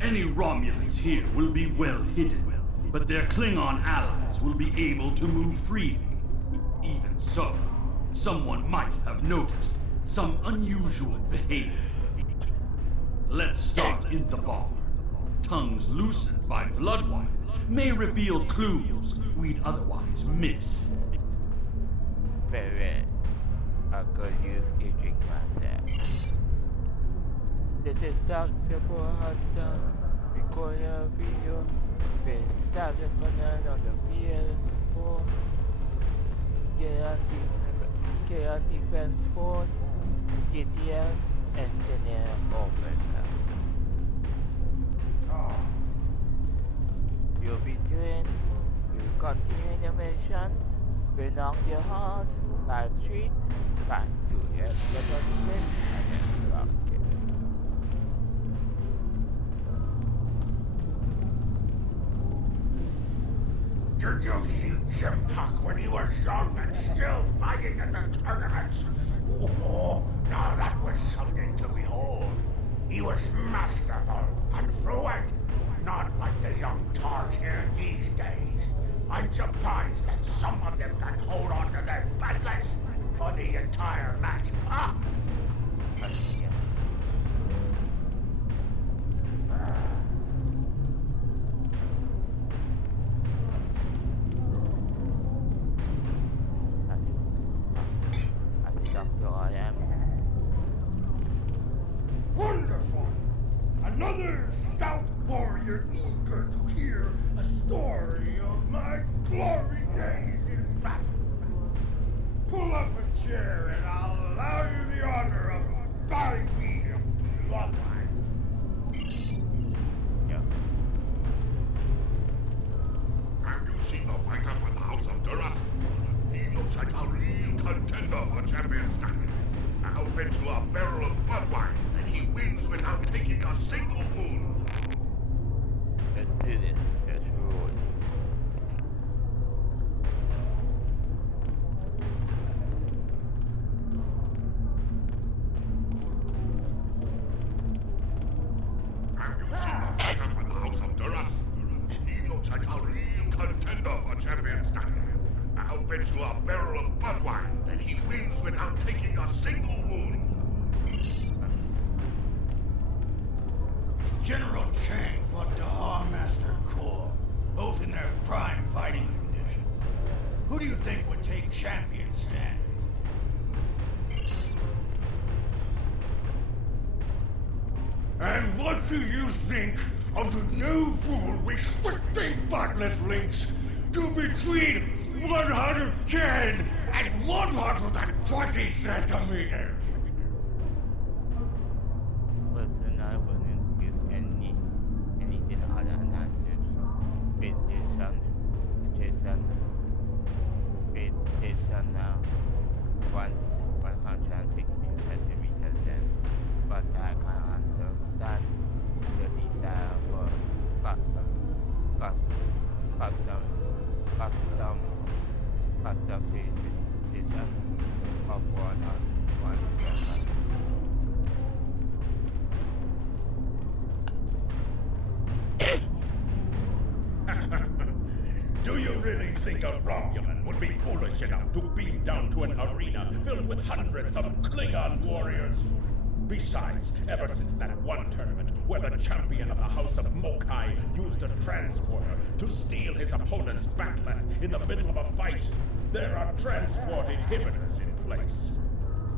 Any Romulans here will be well hidden, but their Klingon allies will be able to move freely. Even so, someone might have noticed some unusual behavior. Let's start in the bar. Tongues loosened by blood wine may reveal clues we'd otherwise miss. Very. I could use a drink myself. This is Dr. Hunter. Recording a video. Been started on the ps4. KR Defense Force. GTF Engineer Officer. You'll be doing. You continue the mission. Bring on your horse. 5, 3, 5, 2, yes, let us win, and then rocket. Did you see Jim Puck when he was young and still fighting in the tournaments? Oh, now that was something to behold. He was masterful and fluent, not like the young tarts here these days. I'm surprised that some of them can hold on to their butlets for the entire match. Huh? Wonderful! Another stout warrior eager to hear a story of my glory days in battle. Pull up a chair and I'll allow you the honor of bowing me a bloodline. Yeah. Have you seen the fighter from the House of Duras? He looks like a real contender for champion standing. I'll bet you a barrel of blood wine that he wins without taking a single wound. Let's do this. Let's roll. Have you seen the fighter from the House of Duras? He looks like a real contender for champion standing. I'll bet you a barrel of blood wine that he wins without taking a single wound. General Chang fought the Master Corps, both in their prime fighting condition. Who do you think would take champion standing? And what do you think of the new rule restricting botnet links to between 110 and 120 centimeters? Listen, I wouldn't use anything other than just petition now. Once 160 centimeters in, but I can understand the desire for custom petition of one on one square. Do you really think a Romulan would be foolish enough to beam down to an arena filled with hundreds of Klingon warriors? Besides, ever since that one tournament where the champion of the House of Mokai used a transporter to steal his opponent's bat'leth in the middle of a fight, there are transport inhibitors in place.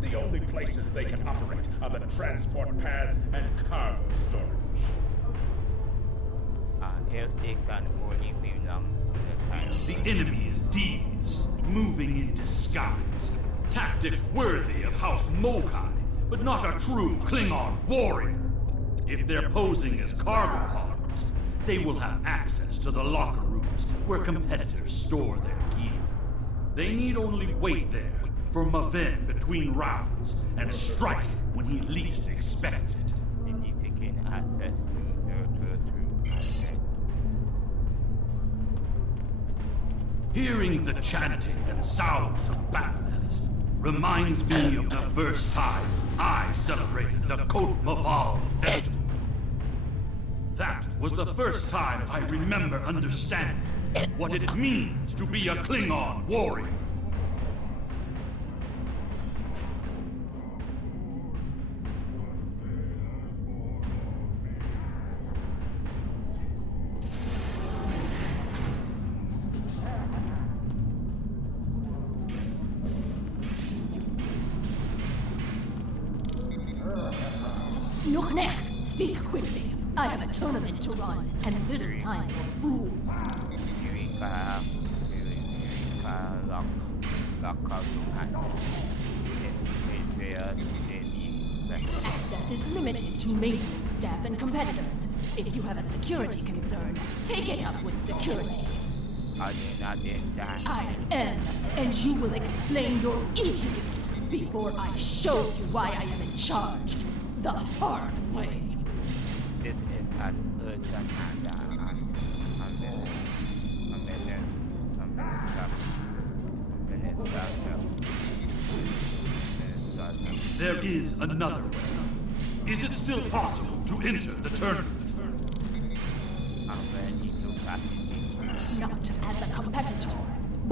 The only places they can operate are the transport pads and cargo storage. If they can only belong to the time. The enemy is devious, moving in disguise. Tactics worthy of House Mokai, but not a true Klingon warrior. If they're posing as cargo haulers, they will have access to the locker rooms where competitors store their gear. They need only wait there for Maven between rounds and strike when he least expects it. They need to gain access to their through. Hearing the chanting and sounds of bat'leths reminds me of the first time I celebrated the Côte Maval festival. That was the first time I remember understanding what it means to be a Klingon warrior. Nuchnek, speak quickly. I have a tournament to run and little time for fools. ชีวิตก็ล็อกเข้าสู่หันเรียเดนีแบบ Access is limited to maintenance staff and competitors. If you have a security concern, take it up with security. เอาเดนาเดนจาน I am, and you will explain your impudence before I show you why I am in charge. The hard way. This is an urgent matter There is another way. Is it still possible to enter the tournament? Not as a competitor,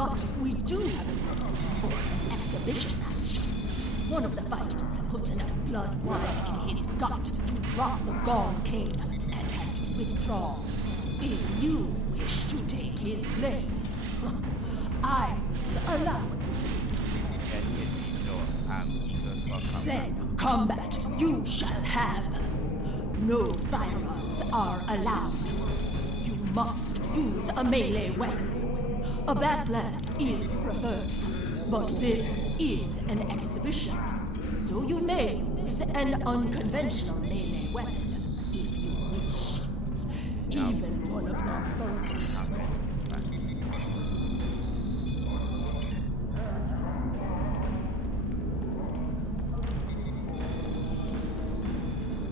but we do have a room for an exhibition match. One of the fighters put enough blood wine in his gut to drop the Gone King and had to withdraw. If you wish to take his place, I will allow it. Then combat you shall have. No firearms are allowed. You must use a melee weapon. A bat'leth is preferred, but this is an exhibition, so you may use an unconventional melee weapon if you wish. Even one of those spoken.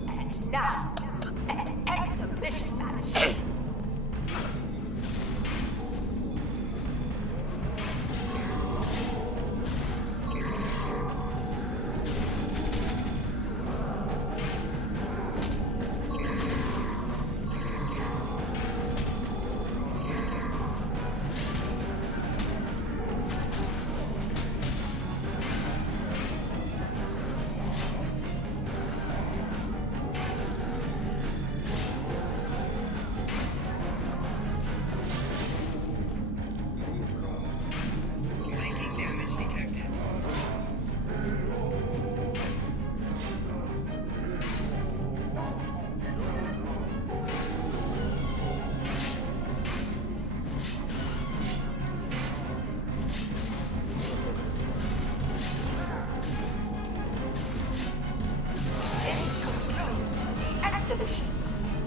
And now, an exhibition match. Exhibition.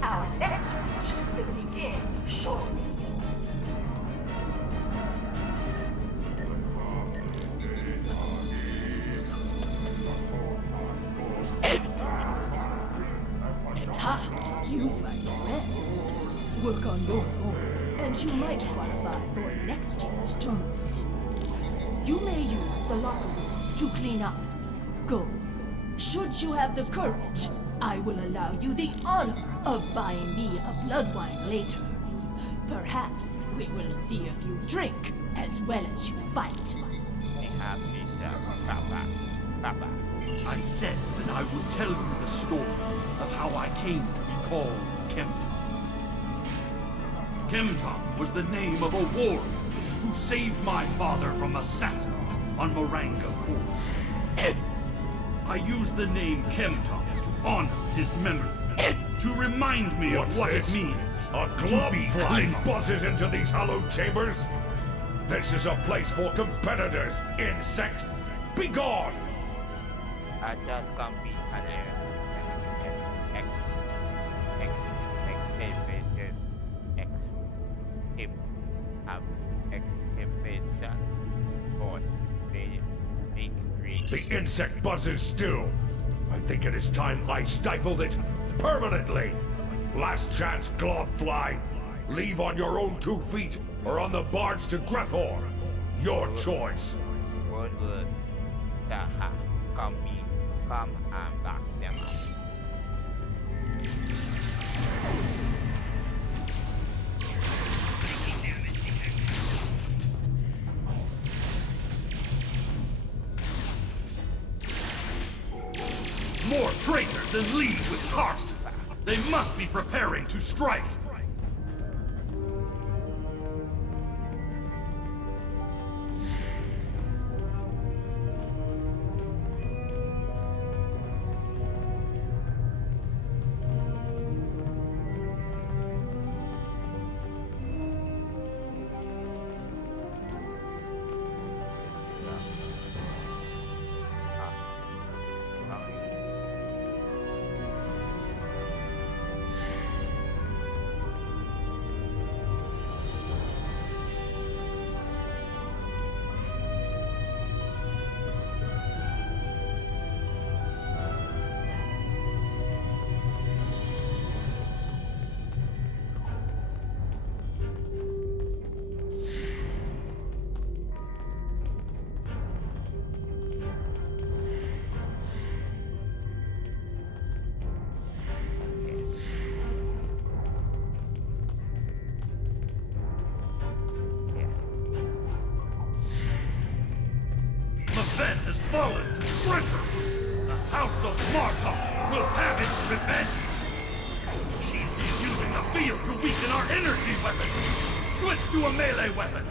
Our next match will begin shortly. Ha! You fight well. Work on your form, and you might qualify for next year's tournament. You may use the locker rooms to clean up. Go. Should you have the courage, I will allow you the honor of buying me a blood wine later. Perhaps we will see if you drink as well as you fight. I said that I would tell you the story of how I came to be called Kempton. Kempton was the name of a warrior who saved my father from assassins on Moranga 4. I used the name Kempton to honor his memory, to remind me of what it means A to club be flying Klingon. buzzes into these hallowed chambers? This is a place for competitors, insect! Be gone! I just can't be an exhibition force The insect buzzes still. I think it is time I stifled it permanently. Last chance, Globfly. Leave on your own 2 feet or on the barge to Grethor. Your choice. Word จะหาก็มีความอ่านปากเนี่ย traitors in league with Tarsi. They must be preparing to strike. Event has fallen to treachery. The House of Martok will have its revenge. He's using the field to weaken our energy weapon. Switch to a melee weapon.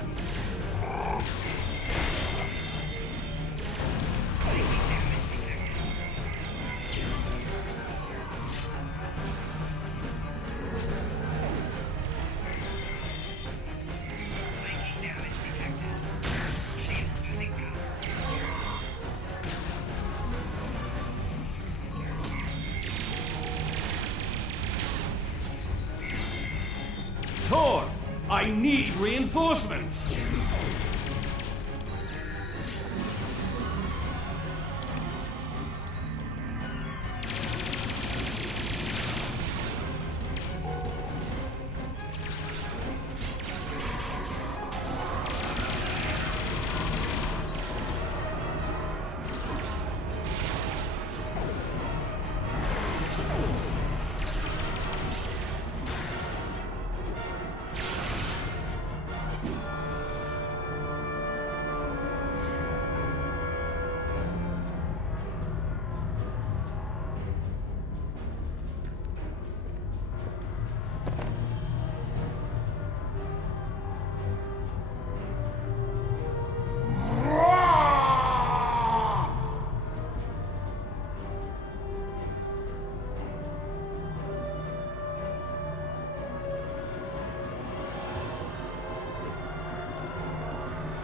Tor, I need reinforcements.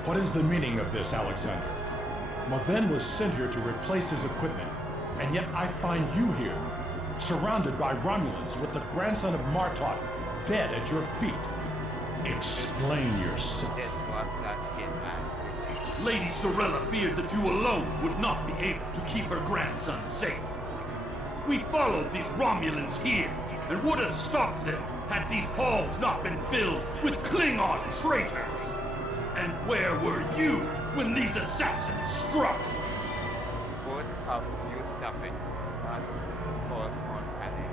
What is the meaning of this, Alexander? Maven was sent here to replace his equipment, and yet I find you here, surrounded by Romulans with the grandson of Martok dead at your feet. Explain yourself. This was not Kidman. Lady Sorella feared that you alone would not be able to keep her grandson safe. We followed these Romulans here, and would have stopped them had these halls not been filled with Klingon traitors. And where were you when these assassins struck? Both of you stopping us force on panic.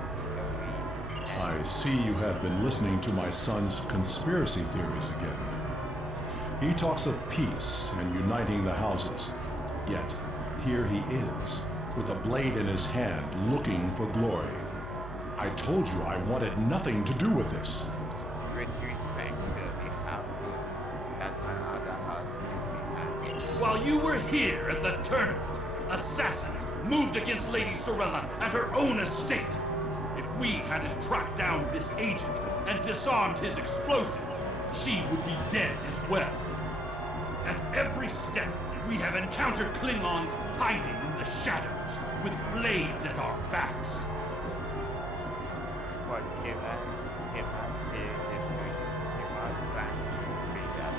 I see you have been listening to my son's conspiracy theories again. He talks of peace and uniting the houses, yet here he is, with a blade in his hand, looking for glory. I told you I wanted nothing to do with this. With respect, sir, we have to that another house is behind. While you were here at the tournament, assassins moved against Lady Sorella at her own estate. If we hadn't tracked down this agent and disarmed his explosive, she would be dead as well. At every step, we have encountered Klingons hiding in the shadows, with blades at our backs. What Kidman did is we must plan to speed up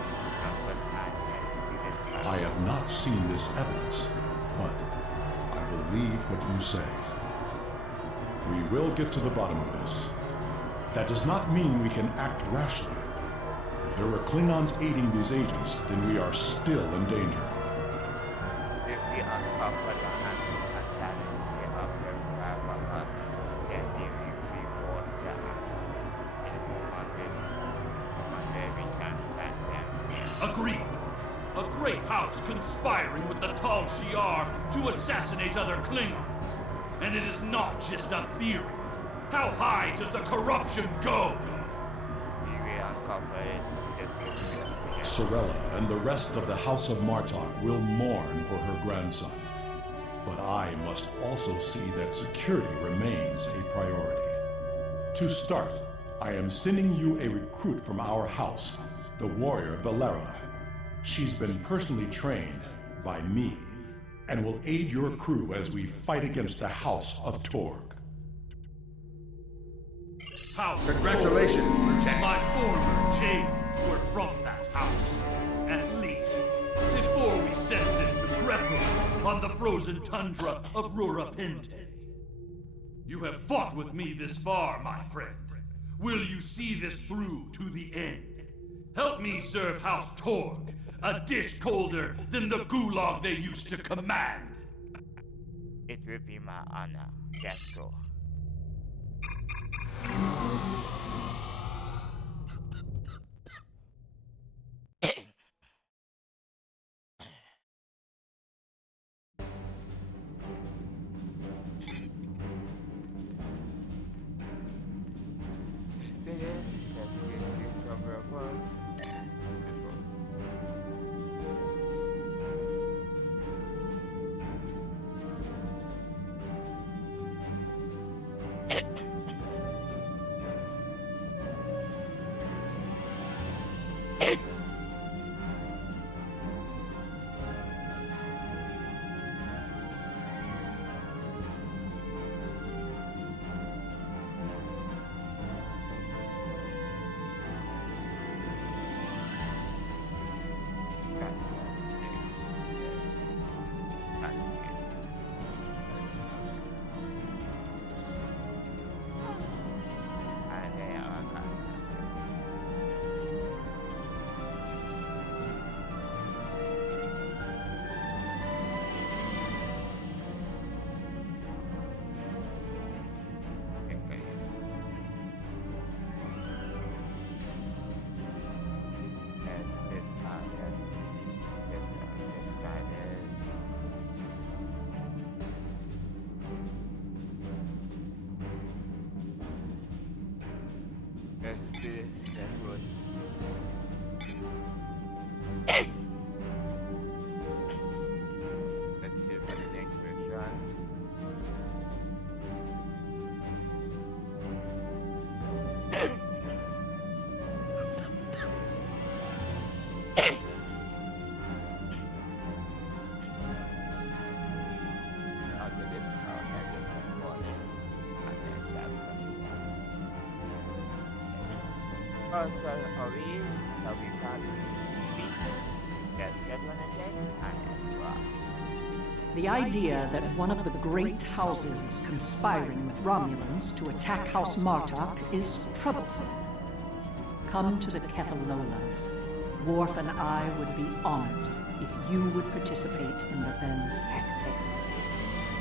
our time and to this. I have not seen this evidence, but I believe what you say. We will get to the bottom of this. That does not mean we can act rashly. If there are Klingons aiding these agents, then we are still in danger. If we uncover the attack of the from us, then we will force the action in one way we can plan them. Agreed. A great house conspiring with the Tal Shiar to assassinate other Klingons. And it is not just a theory. How high does the corruption go? We will uncover it. Sorella and the rest of the House of Martok will mourn for her grandson. But I must also see that security remains a priority. To start, I am sending you a recruit from our house, the warrior Valera. She's been personally trained by me and will aid your crew as we fight against the House of Torg. House Congratulations, Lieutenant. My former chains were from that house. At least, before we sent them to grapple on the frozen tundra of Rurapente. You have fought with me this far, my friend. Will you see this through to the end? Help me serve House Torg, a dish colder than the gulag they used to command. It will be my honor. Let's go. Also, Ori, The idea that one of the great houses is conspiring with Romulans to attack House Martok is troublesome. Come to the Kethalolas. Worf and I would be honored if you would participate in the Vens Acte.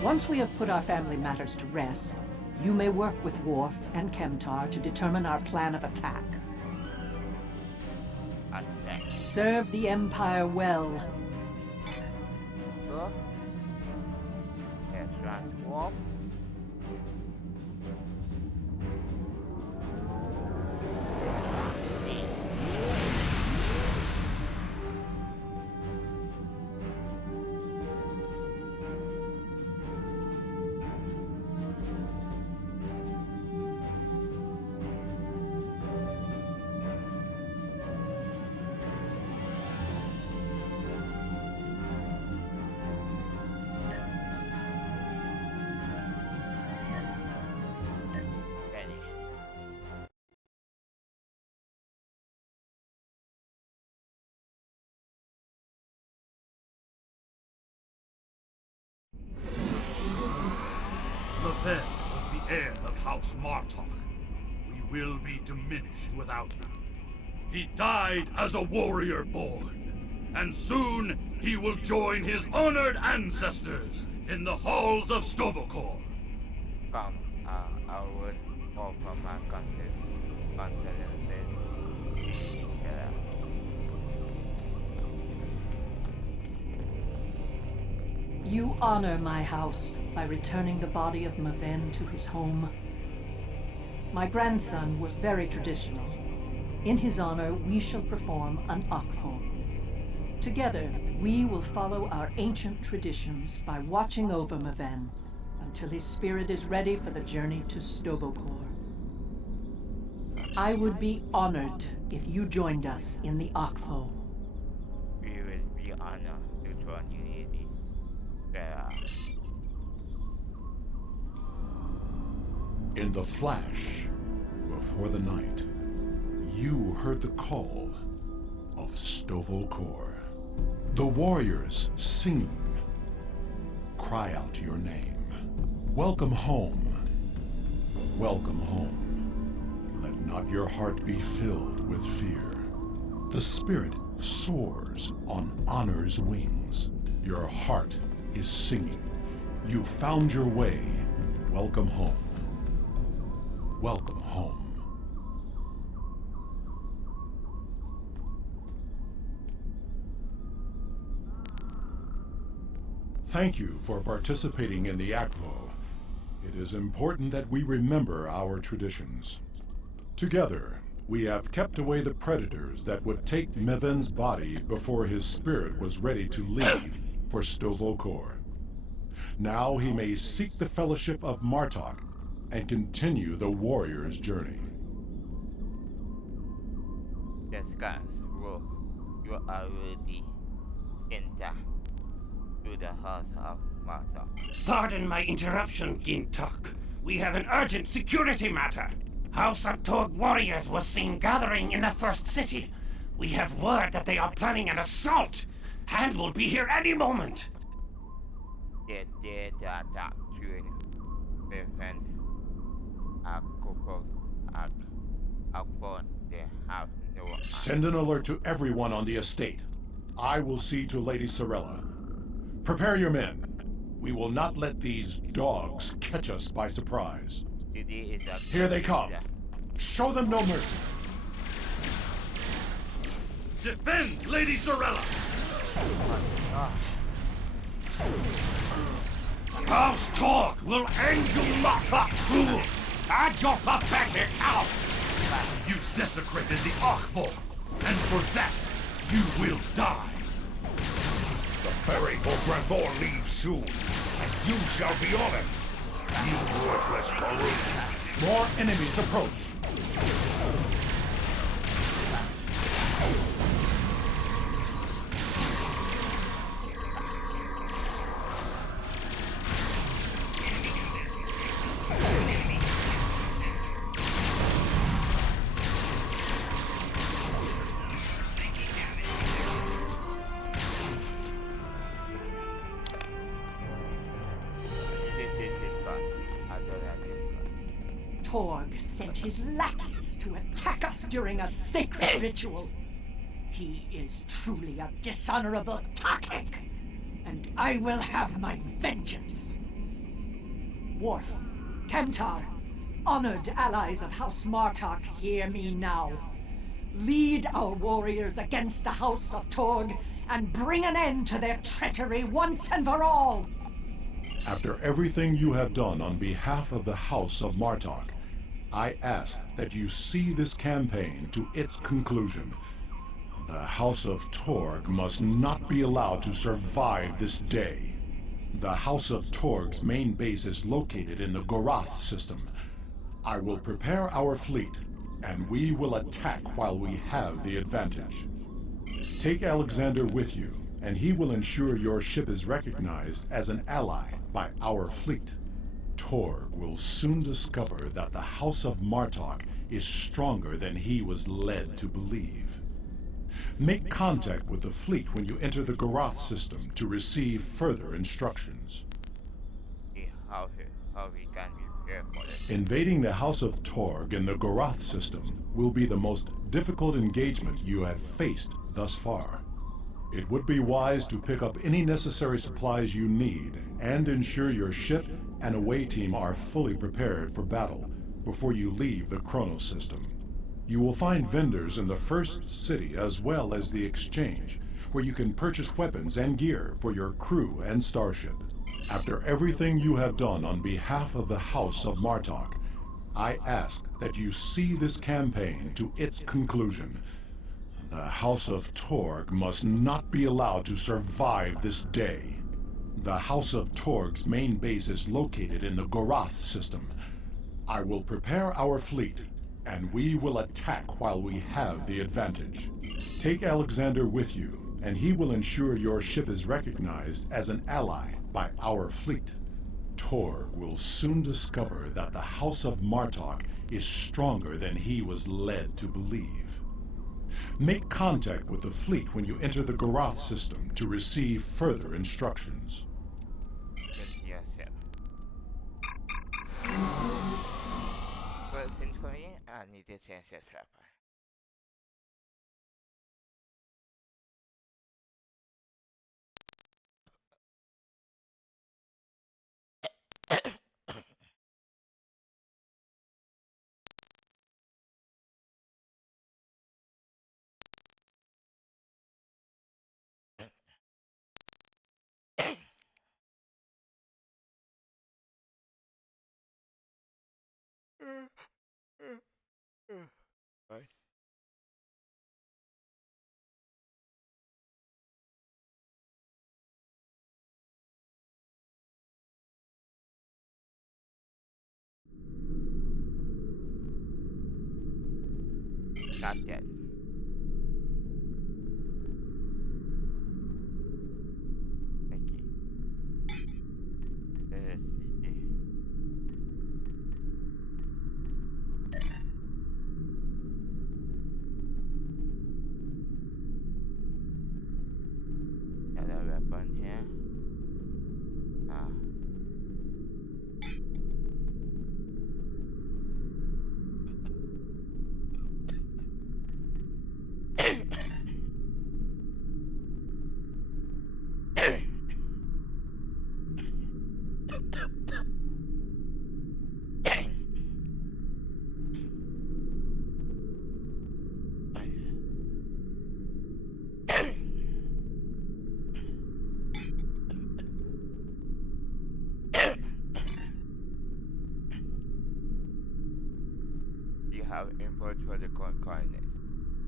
Once we have put our family matters to rest, you may work with Worf and Kemtar to determine our plan of attack. Serve the Empire well. So, let's transform. Leven was the heir of House Martok. We will be diminished without him. He died as a warrior born, and soon he will join his honored ancestors in the halls of Stovokor. Come, I would offer my condolences. You honor my house by returning the body of Maven to his home. My grandson was very traditional. In his honor, we shall perform an akvo. Together, we will follow our ancient traditions by watching over Maven until his spirit is ready for the journey to Stovokor. I would be honored if you joined us in the akvo. We will be honored to join you, Lady. In the flash, before the night, you heard the call of Stovokor. The warriors singing. Cry out your name. Welcome home. Welcome home. Let not your heart be filled with fear. The spirit soars on honor's wings. Your heart is singing. You found your way. Welcome home. Welcome home. Thank you for participating in the akvo. It is important that we remember our traditions. Together, we have kept away the predators that would take Maven's body before his spirit was ready to leave for Stovokor. Now he may seek the fellowship of Martok and continue the warrior's journey. Discuss rule. You are ready. Enter to the house of Martok. Pardon my interruption, Gintok. We have an urgent security matter. House of Torg warriors was seen gathering in the first city. We have word that they are planning an assault, and will be here any moment. The doctrine prevent Akvon. They have no. Send an alert to everyone on the estate. I will see to Lady Sorella. Prepare your men. We will not let these dogs catch us by surprise. Here they come. Show them no mercy. Defend Lady Sorella! House Torg will end you, Martok fool, and your pathetic house. You desecrated the Akvo, and for that, you will die. The ferry for Grandor leaves soon, and you shall be on it. You worthless Farouk. More enemies approach. Torg sent his lackeys to attack us during a sacred ritual. He is truly a dishonorable Takek, and I will have my vengeance. Worf, Kemtar, honored allies of House Martok, hear me now. Lead our warriors against the House of Torg and bring an end to their treachery once and for all. After everything you have done on behalf of the House of Martok, I ask that you see this campaign to its conclusion. The House of Torg must not be allowed to survive this day. The House of Torg's main base is located in the Gorath system. I will prepare our fleet, and we will attack while we have the advantage. Take Alexander with you, and he will ensure your ship is recognized as an ally by our fleet. Torg will soon discover that the House of Martok is stronger than he was led to believe. Make contact with the fleet when you enter the Gorath system to receive further instructions. How we can prepare for it. Invading the House of Torg in the Gorath system will be the most difficult engagement you have faced thus far. It would be wise to pick up any necessary supplies you need and ensure your ship and away team are fully prepared for battle before you leave the Chronos system. You will find vendors in the first city as well as the exchange, where you can purchase weapons and gear for your crew and starship. After everything you have done on behalf of the House of Martok, I ask that you see this campaign to its conclusion. The House of Torg must not be allowed to survive this day. The House of Torg's main base is located in the Gorath system. I will prepare our fleet, and we will attack while we have the advantage. Take Alexander with you, and he will ensure your ship is recognized as an ally by our fleet. Torg will soon discover that the House of Martok is stronger than he was led to believe. Make contact with the fleet when you enter the Gorath system to receive further instructions. Yes, yeah. First inquiry, I need to change this wrapper. Right. Not yet. Okay. Let's see. Got a weapon here. Ah. You have input for the coordinates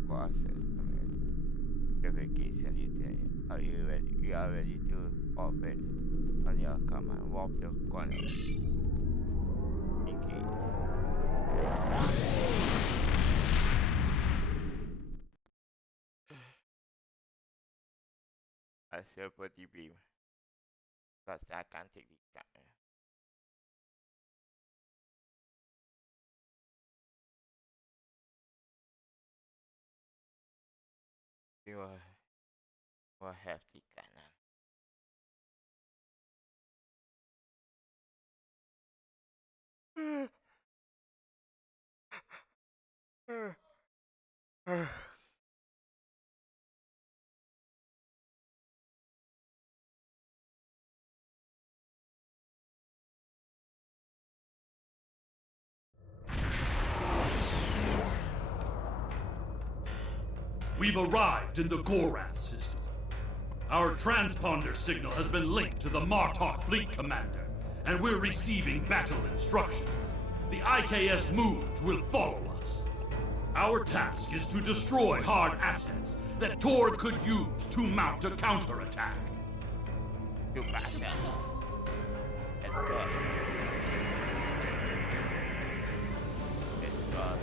process. Verification detail. Are you ready? You are ready to orbit on your command. Warp the coordinates. Engage. I shall put the beam. Because I can't take the time. You will have the cannon. We've arrived in the Gorath system. Our transponder signal has been linked to the Martok fleet commander, and we're receiving battle instructions. The IKS Mooj will follow us. Our task is to destroy hard assets that Torg could use to mount a counterattack. You bastard. Let's go. Let's go.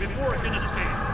before it can escape.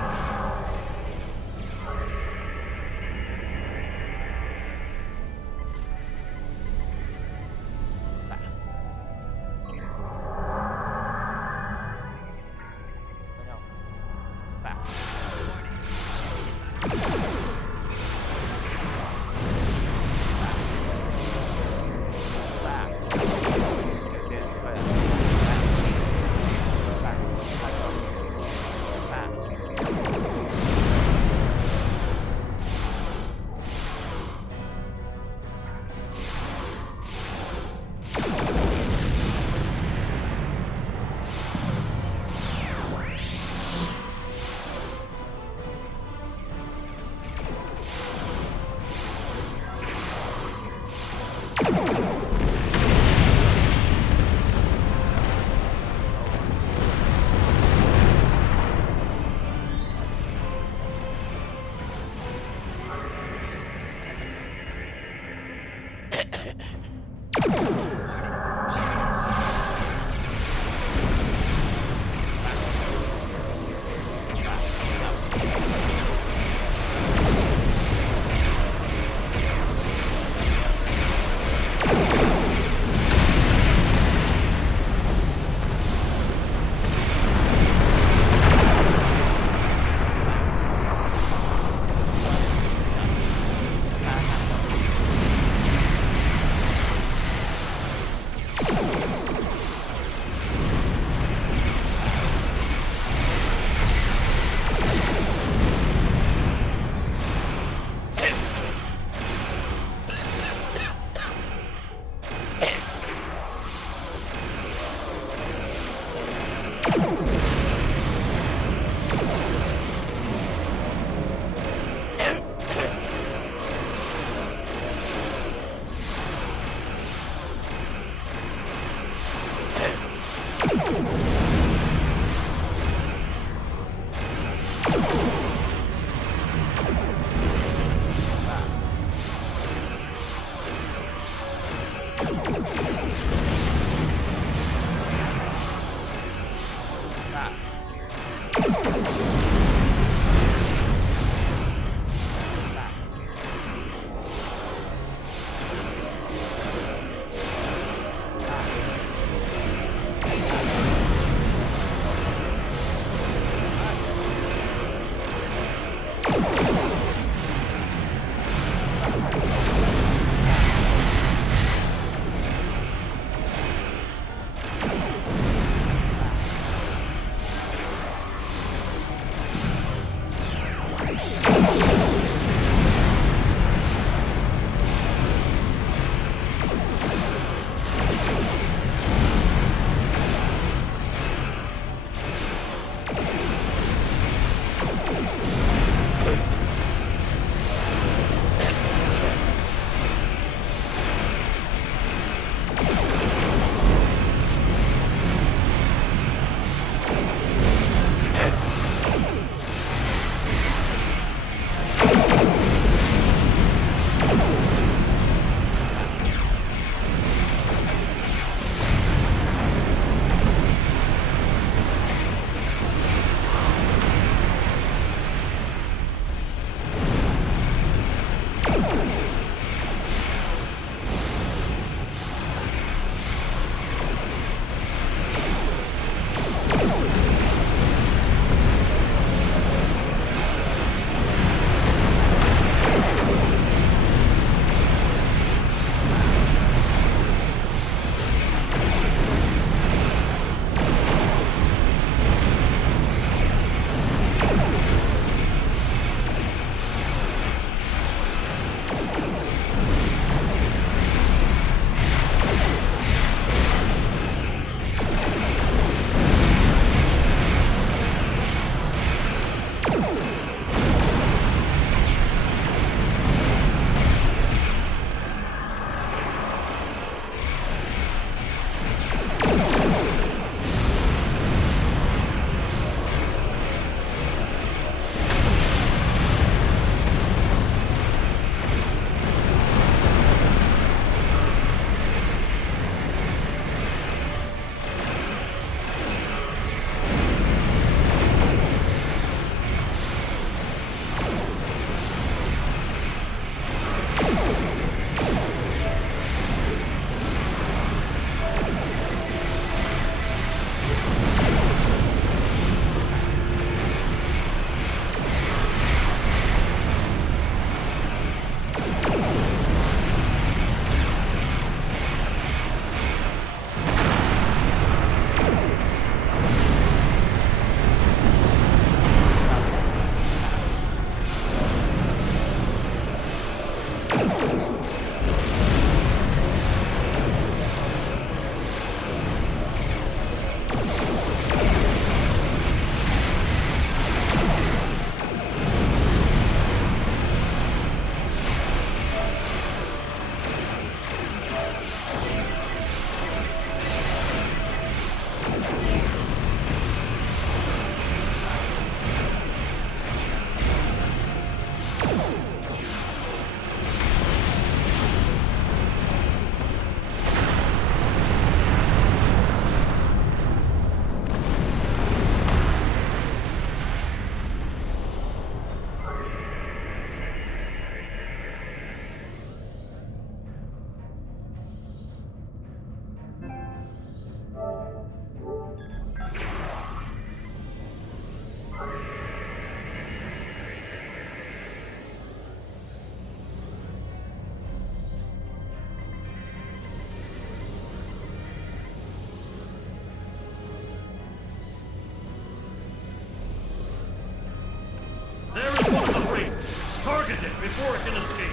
it before it can escape.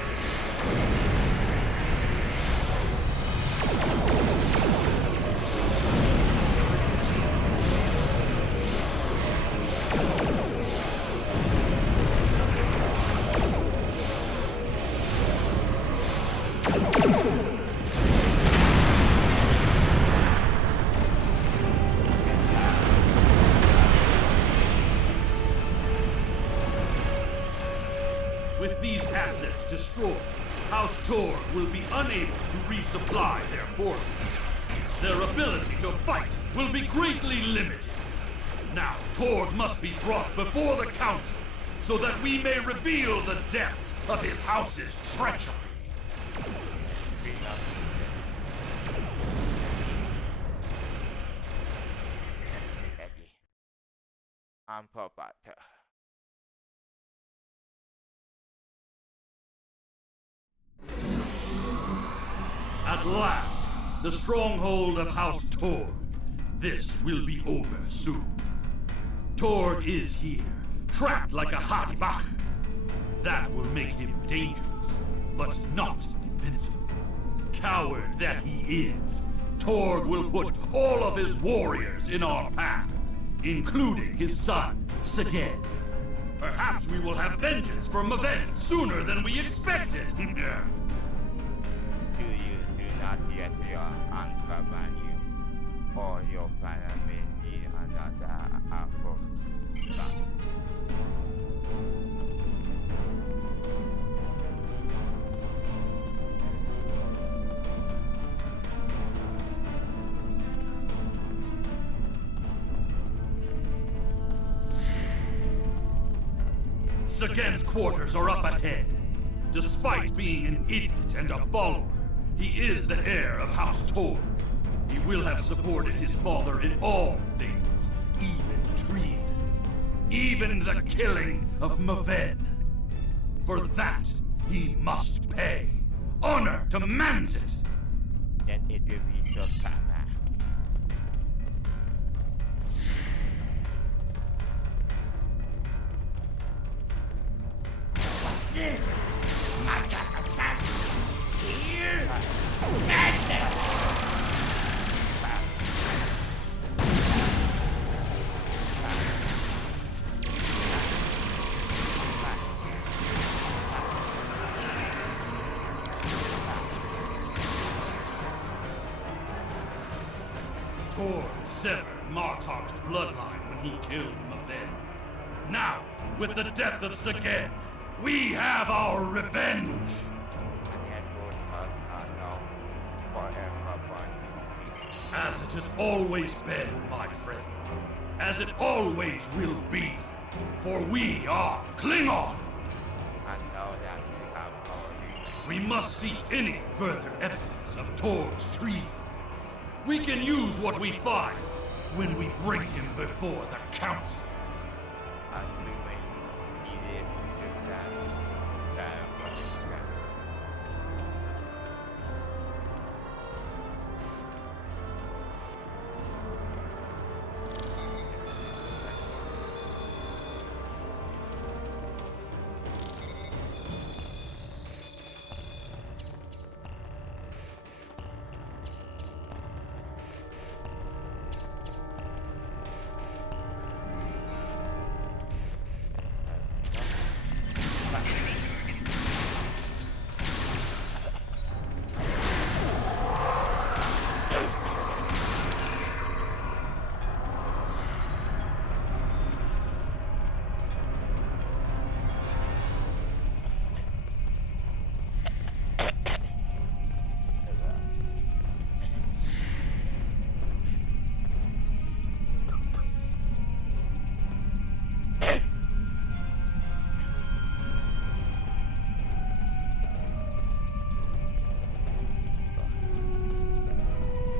With these assets destroyed, House Torg will be unable to resupply their forces. Their ability to fight will be greatly limited. Now, Torg must be brought before the Council so that we may reveal the depths of his house's treachery. I'm Probator. At last, the stronghold of House Torg. This will be over soon. Torg is here, trapped like a Hadibach. That will make him dangerous, but not invincible. Coward that he is, Torg will put all of his warriors in our path, including his son, Seged. Perhaps we will have vengeance for Maven sooner than we expected. Do not get your uncle value, or your father may need another approach. Sagen's quarters are up ahead. Despite being an idiot and a follower, he is the heir of House Torg. He will have supported his father in all things, even treason. Even the killing of Maven. For that, he must pay. Honor demands it! Then it will be so karma. This magic assassin here. Madness. Torg severed Martok's bloodline when he killed Maven. Now, with the death of Sagen, we have our revenge! And both us are now forever one. As it has always been, my friend. As it always will be. For we are Klingon! And now that we have our We must seek any further evidence of Torg's treason. We can use what we find when we bring him before the Council. assuming he lives to stand for his friend.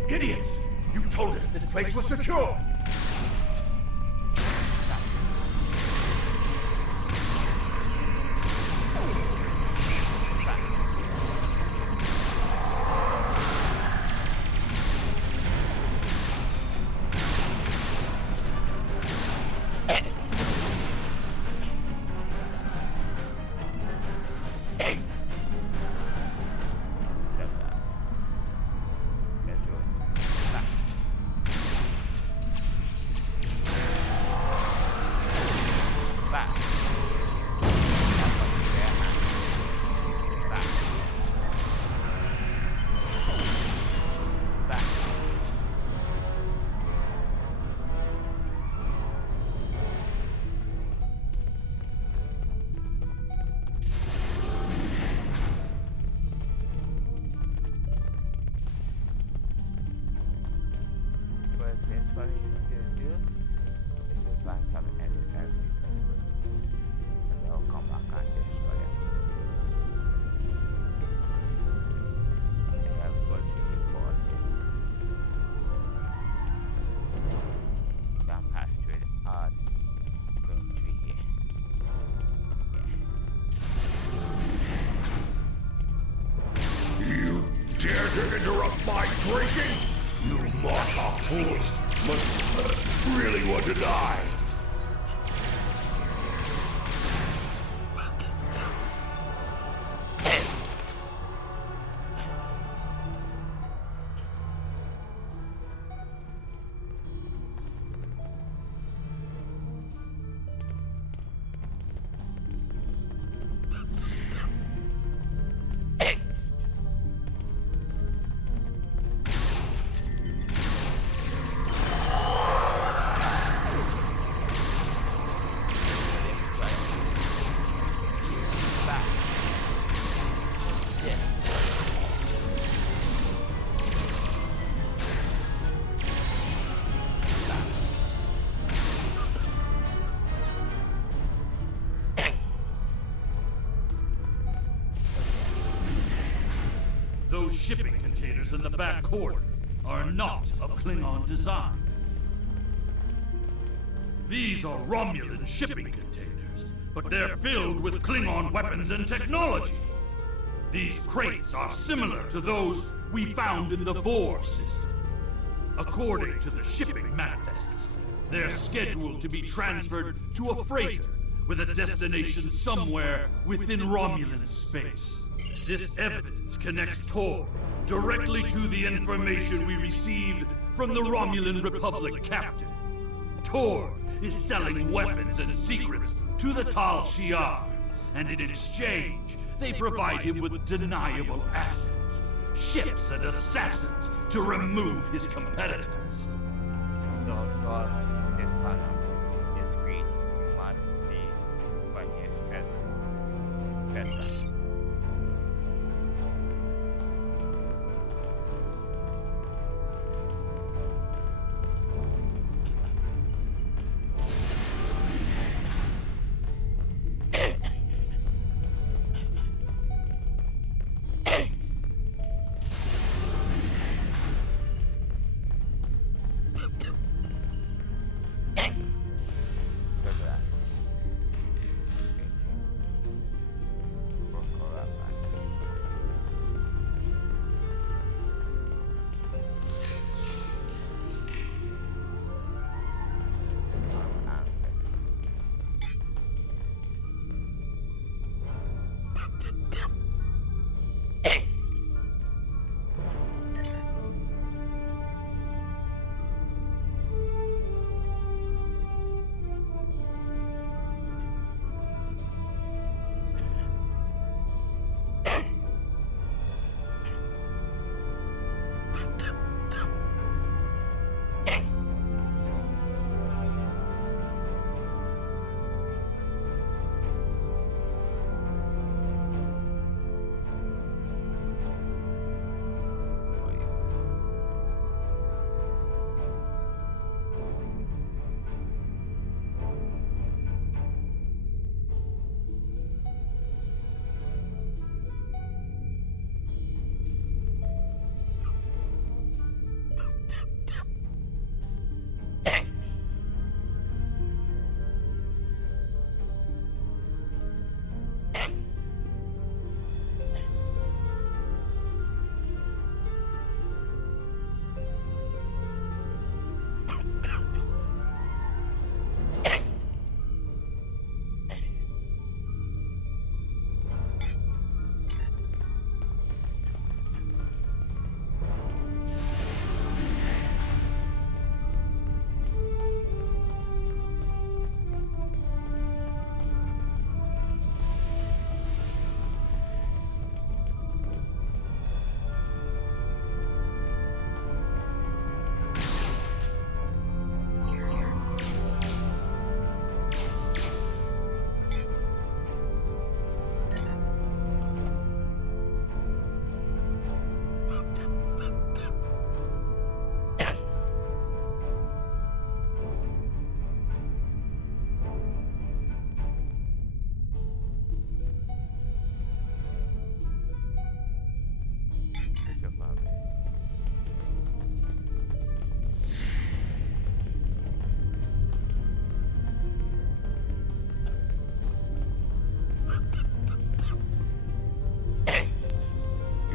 Idiots! You told us this place was secure! dare interrupt my drinking? You Martok fools must really want to die. Those shipping containers in the back corner are not of Klingon design. These are Romulan shipping containers, but they're filled with Klingon weapons and technology. These crates are similar to those we found in the Vor system. According to the shipping manifests, they're scheduled to be transferred to a freighter with a destination somewhere within Romulan space. This evidence connects Tor directly to the information we received from the Romulan Republic captain. Tor is selling weapons and secrets to the Tal Shiar, and in exchange, they provide him with deniable assets, ships and assassins to remove his competitors. Those laws, this panel, this read must be by his vessel.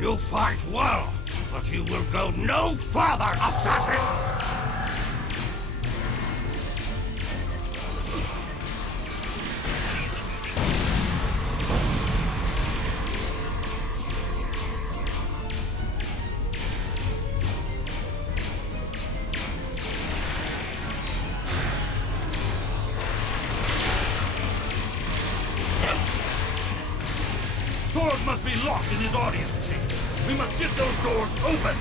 You fight well, but you will go no further, assassins! Torg must be locked in his audience chamber. We must get those doors open!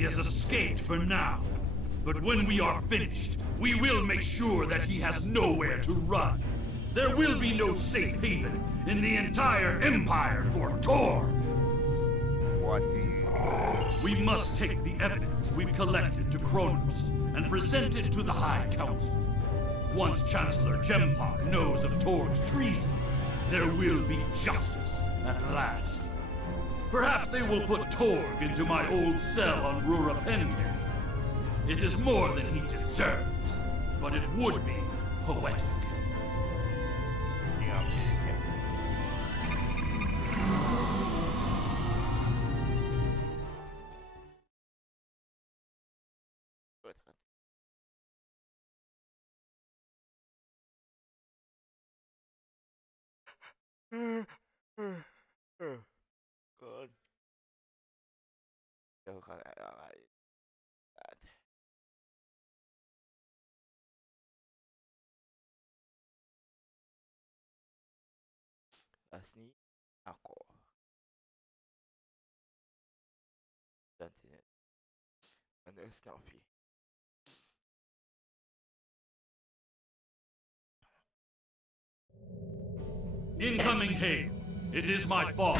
He has escaped for now. But when we are finished, we will make sure that he has nowhere to run. There will be no safe haven in the entire Empire for Tor. What do you We must take the evidence we've collected to Kronos and present it to the High Council. Once Chancellor Gempok knows of Torg's treason, there will be justice at last. Perhaps they will put Torg into my old cell on Rurapente. It is more than he deserves, but it would be poetic. God. Alright. Asni ako. Sentinel. Ano Snuffy? Incoming hail. It is my fault.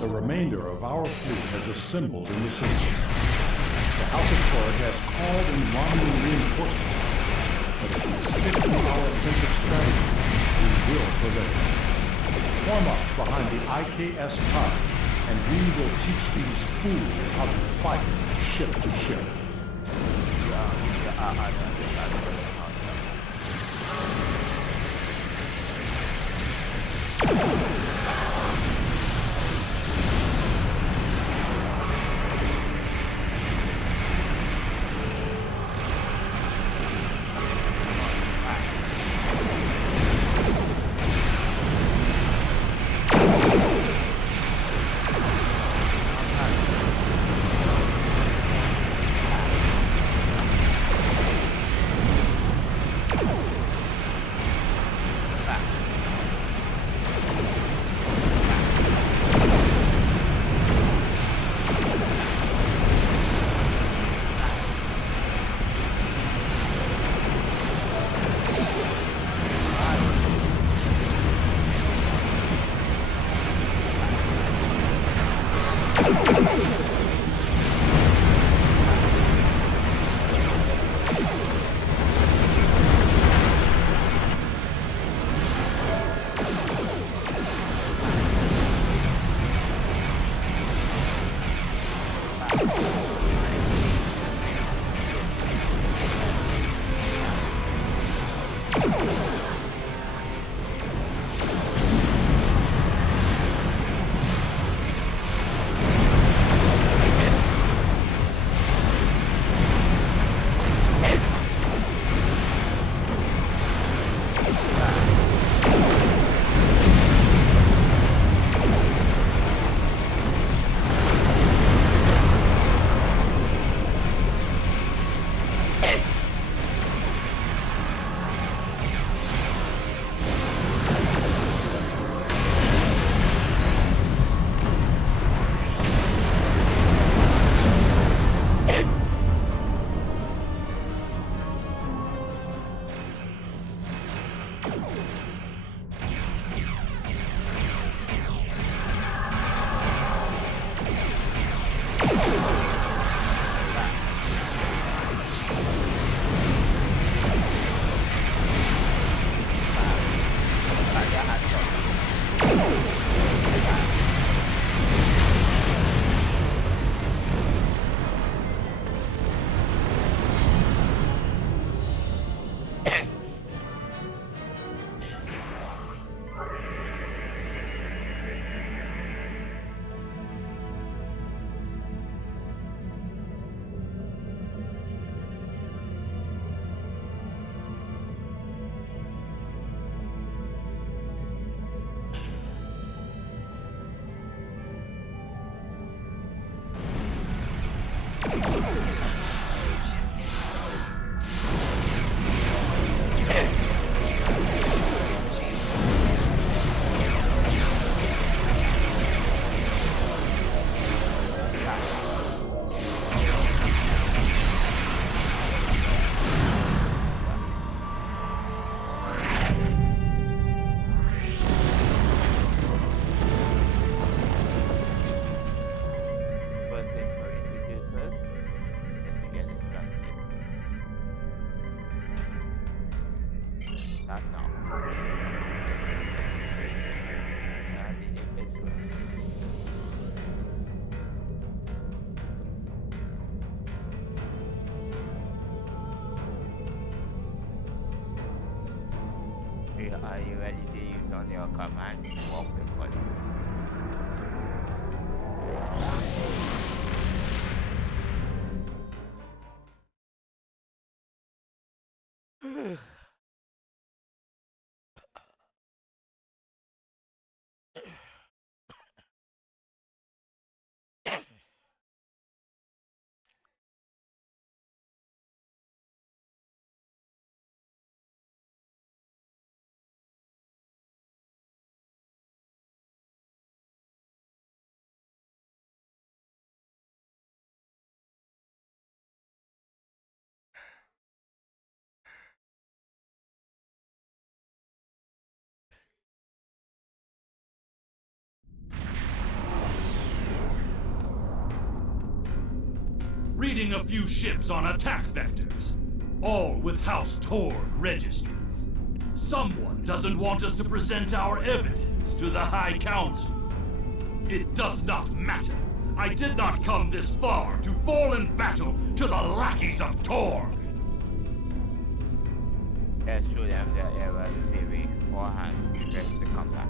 The remainder of our fleet has assembled in the system. The House of Torg has called in Romulan reinforcements, but if we stick to our offensive strategy, we will prevail. Form up behind the IKS Taj, and we will teach these fools how to fight ship to ship. Are you ready to use on your command? Walk the body. Reading a few ships on attack vectors, all with House Torg registers. Someone doesn't want us to present our evidence to the High Council. It does not matter. I did not come this far to fall in battle to the lackeys of Torg. Let's show them their error theory beforehand. Prepare to combat.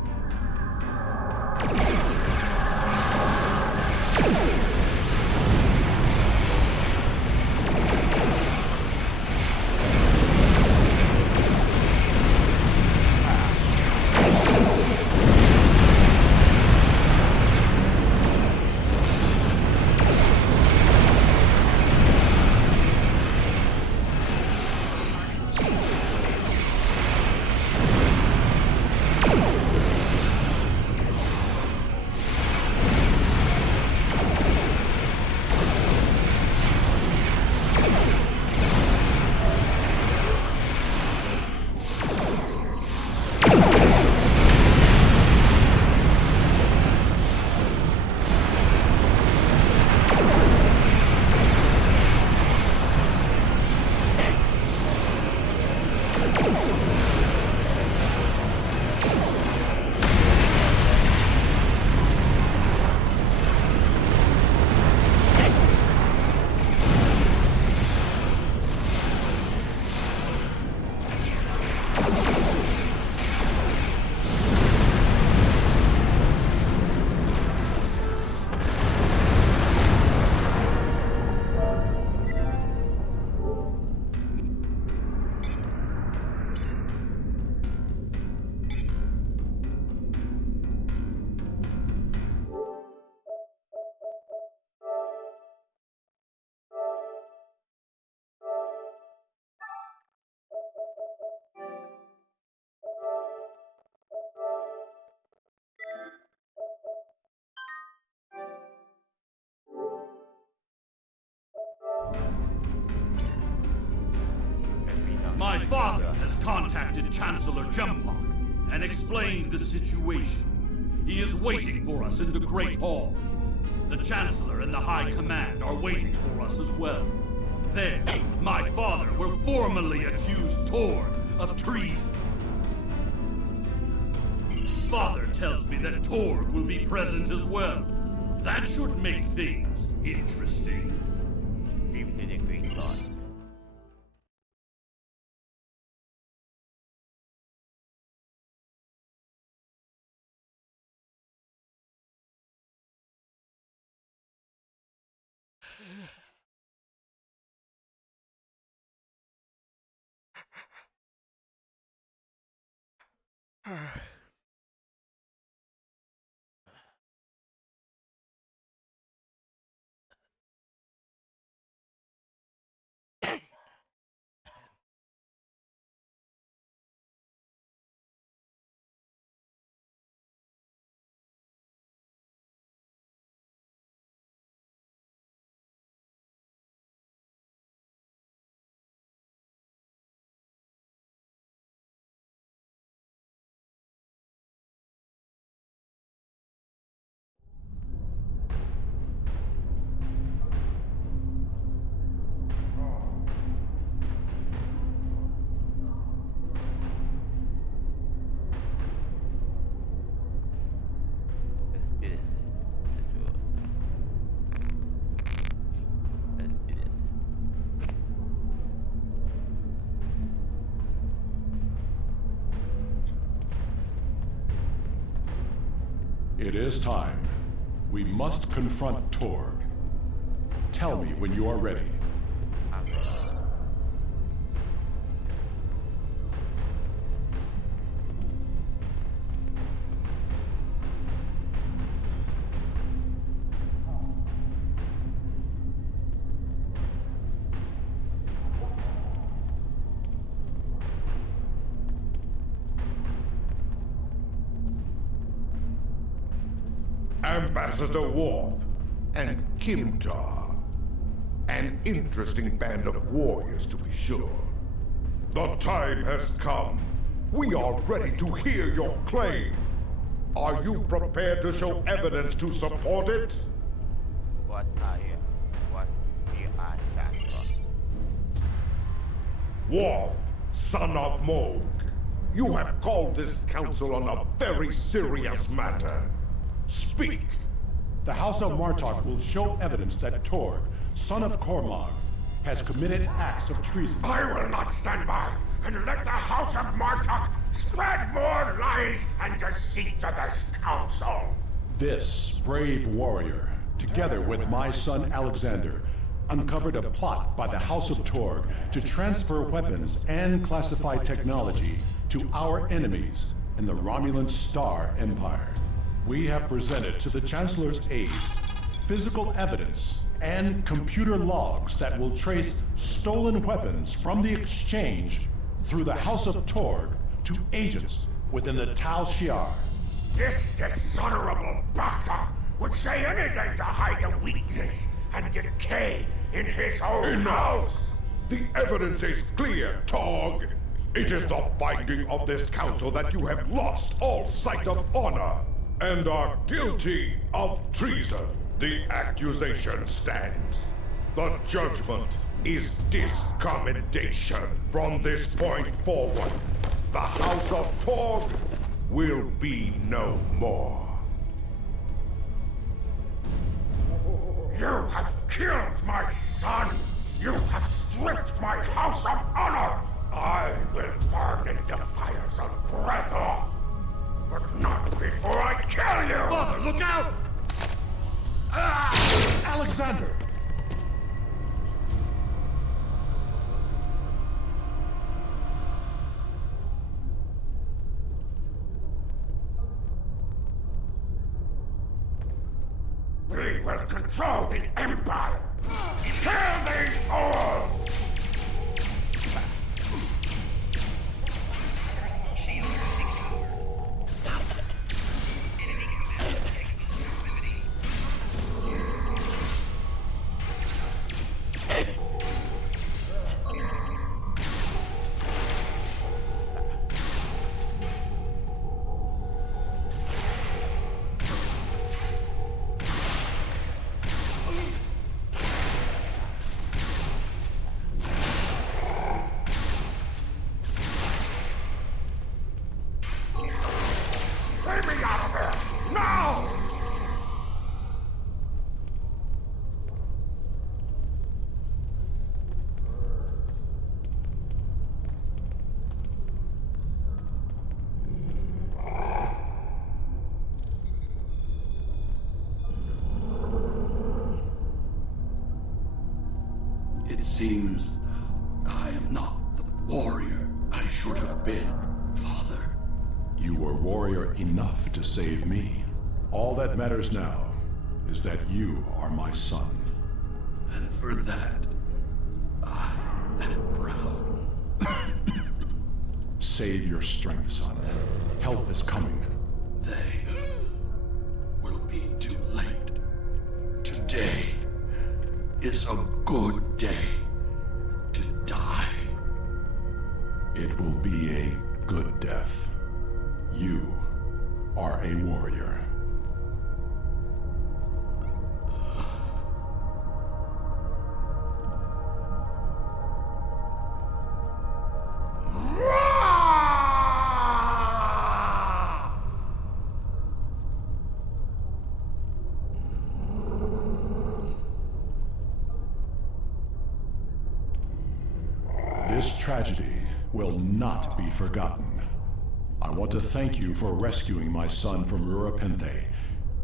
My father has contacted Chancellor Jempok and explained the situation. He is waiting for us in the Great Hall. The Chancellor and the High Command are waiting for us as well. There, my father will formally accuse Torg of treason. Father tells me that Torg will be present as well. That should make things interesting. Dream to the Great Lord. It is time. We must confront Torg. Tell me when you are ready. Ambassador Worf and Kimtar. An interesting band of warriors, to be sure. The time has come. We are ready to hear your claim. Are you prepared to show evidence to support it? What we are that for? Worf, son of Moog, you have called this council on a very serious matter. Speak! The House of Martok will show evidence that Torg, son of Cormog, has committed acts of treason. I will not stand by and let the House of Martok spread more lies and deceit to this council. This brave warrior, together with my son Alexander, uncovered a plot by the House of Torg to transfer weapons and classified technology to our enemies in the Romulan Star Empire. We have presented to the Chancellor's aides physical evidence and computer logs that will trace stolen weapons from the exchange through the House of Torg to agents within the Tal Shiar. This dishonorable bastard would say anything to hide the weakness and decay in his own house. The evidence is clear, Torg. It is the finding of this council that you have lost all sight of honor and are guilty of treason. The accusation stands. The judgment is discommendation. From this point forward, the House of Torg will be no more. You have killed my son! You have stripped my house of honor! I will burn in the fires of Breathor! But not before I kill you! Father, look out! Alexander! We will control the Empire! Kill these fools! Let me out of here! Now! It seems I am not the warrior I should have been, Father. You were warrior enough to save me. All that matters now is that you are my son. And for that, I am proud. Save your strength, son. Help is coming. They will be too late. Today is a good day to die. It will be a good death. You are a warrior. This tragedy will not be forgotten. I want to thank you for rescuing my son from Rurapente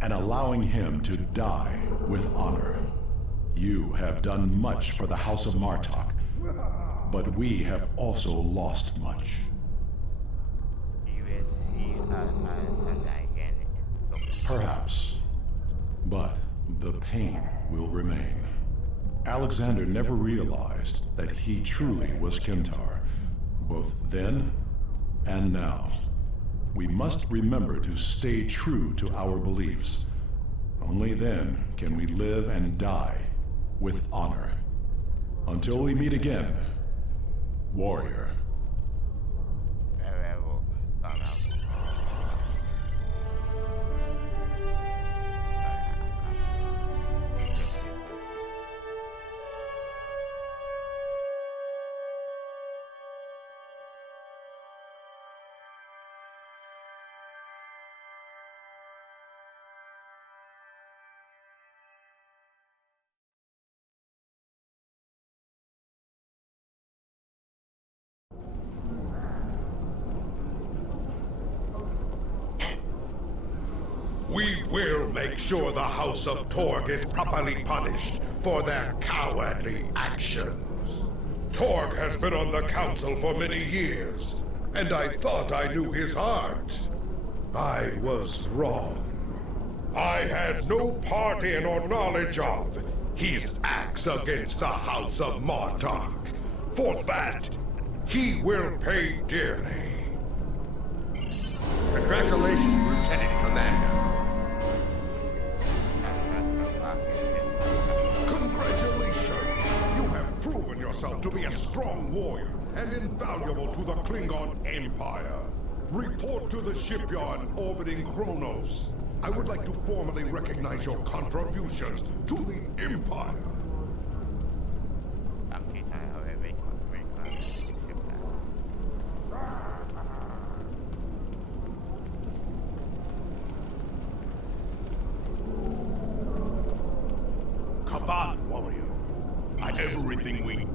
and allowing him to die with honor. You have done much for the House of Martok, but we have also lost much. You will see again in Perhaps, but the pain will remain. Alexander never realized that he truly was Kintar, both then and now. We must remember to stay true to our beliefs. Only then can we live and die with honor. Until we meet again, warrior. We will make sure the House of Torg is properly punished for their cowardly actions. Torg has been on the council for many years, and I thought I knew his heart. I was wrong. I had no part in or knowledge of his acts against the House of Martok. For that, he will pay dearly. Congratulations, Lieutenant Commander. Congratulations! You have proven yourself to be a strong warrior and invaluable to the Klingon Empire. Report to the shipyard orbiting Kronos. I would like to formally recognize your contributions to the Empire. Kavat, warrior. Everything we...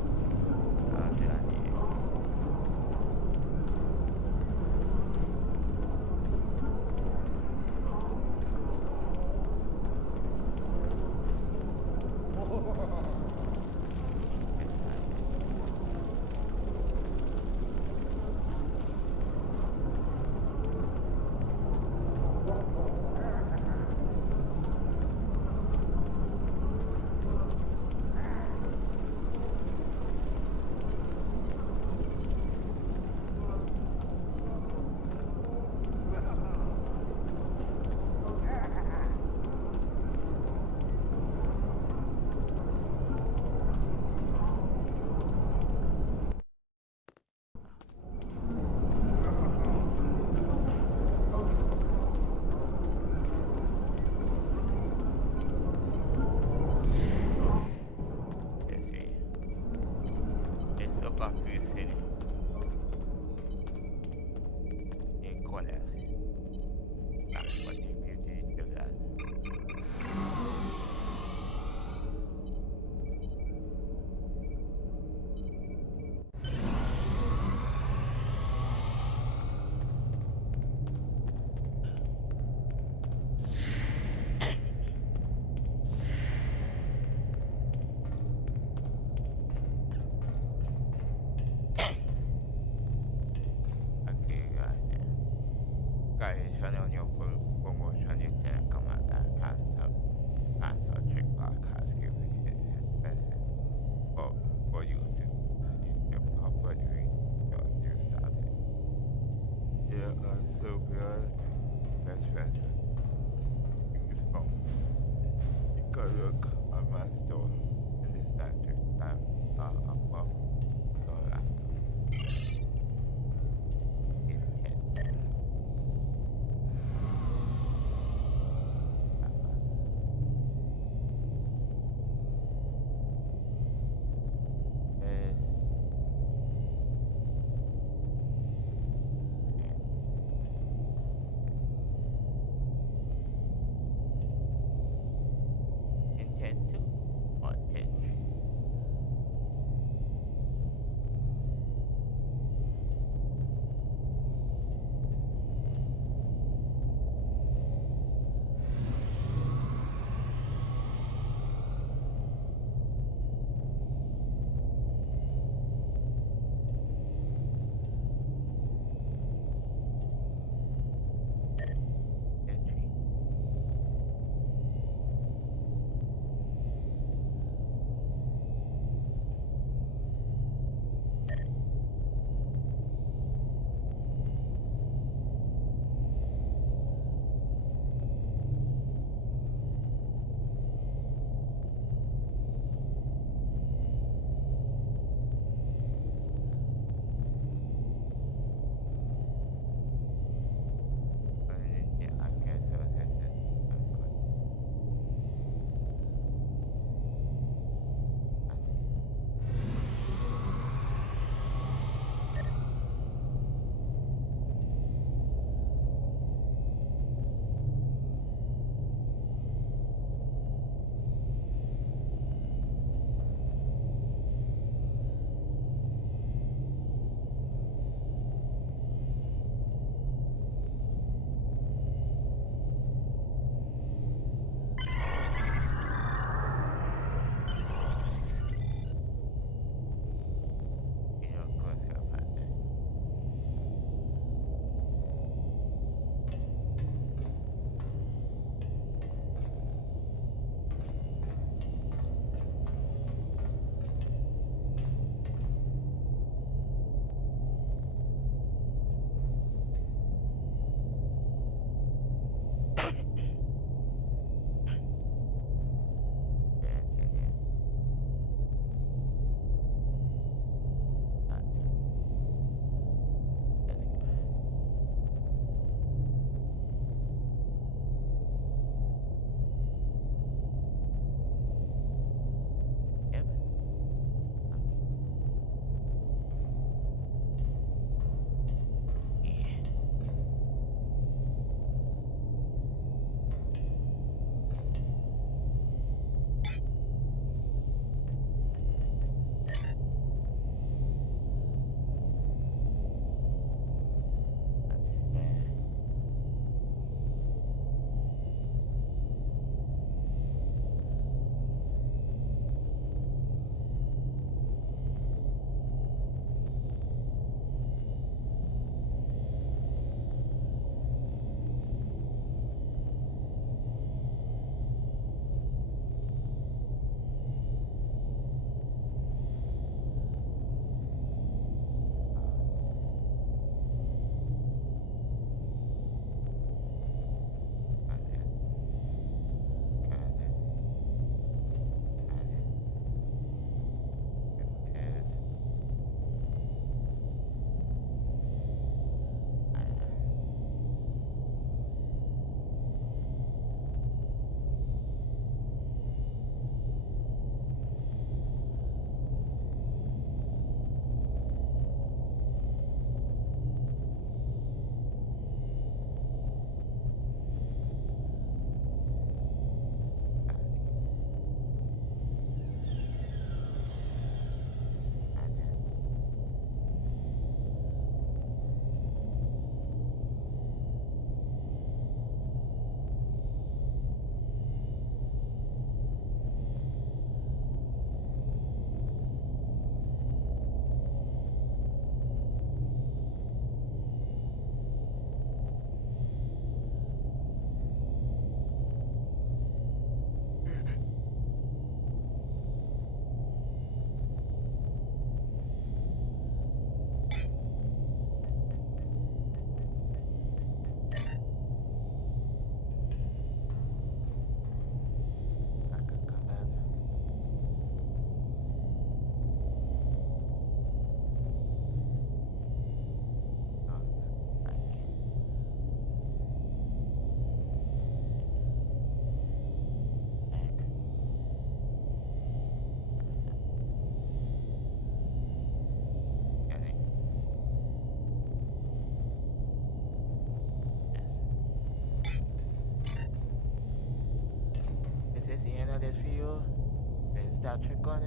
startrek on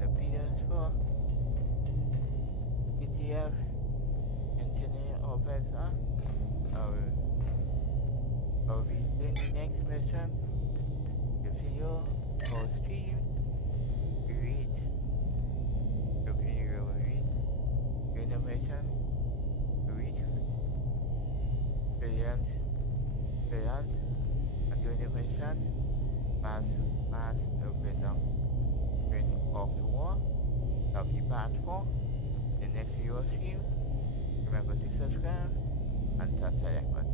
the ps4, ETF, engineer officer. I'll be doing the next mission. The video or stream. Read. The video read. Animation. Read. Freelance. Animation. Mass open of the war. I'll be ps4. The next video stream. Remember to subscribe and touch the like button.